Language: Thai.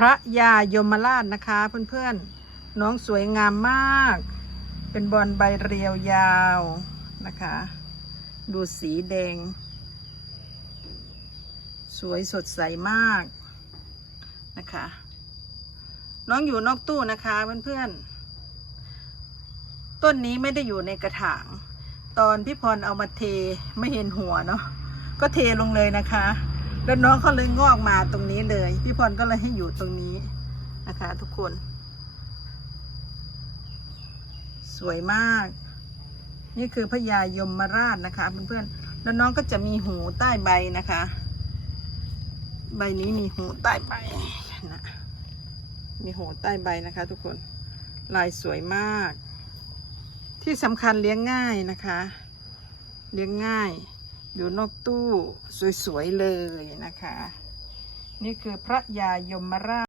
พระยายมราชนะคะเพื่อนๆ น้องสวยงามมาก เป็นบอลใบเรียวยาวนะคะ ดูสีแดง สวยสดใสมากนะคะ น้องอยู่นอกตู้นะคะเพื่อนๆ ต้นนี้ไม่ได้อยู่ในกระถาง ตอนพี่พรเอามาเทไม่เห็นหัวเนาะก็เทลงเลยนะคะ แล้วน้องเขาเลยงอกมาตรงนี้เลย พี่พรก็เลยให้อยู่ตรงนี้นะคะ ทุกคน สวยมาก นี่คือพญายมราชนะคะเพื่อนๆแล้วน้องก็จะมีหูใต้ใบนะคะ ใบนี้มีหูใต้ใบนะมีหูใต้ใบนะคะ ทุกคนลายสวยมาก ที่สำคัญเลี้ยงง่ายนะคะ เลี้ยงง่าย อยู่นอกตู้สวยๆเลยนะคะ นี่คือพระยายมราช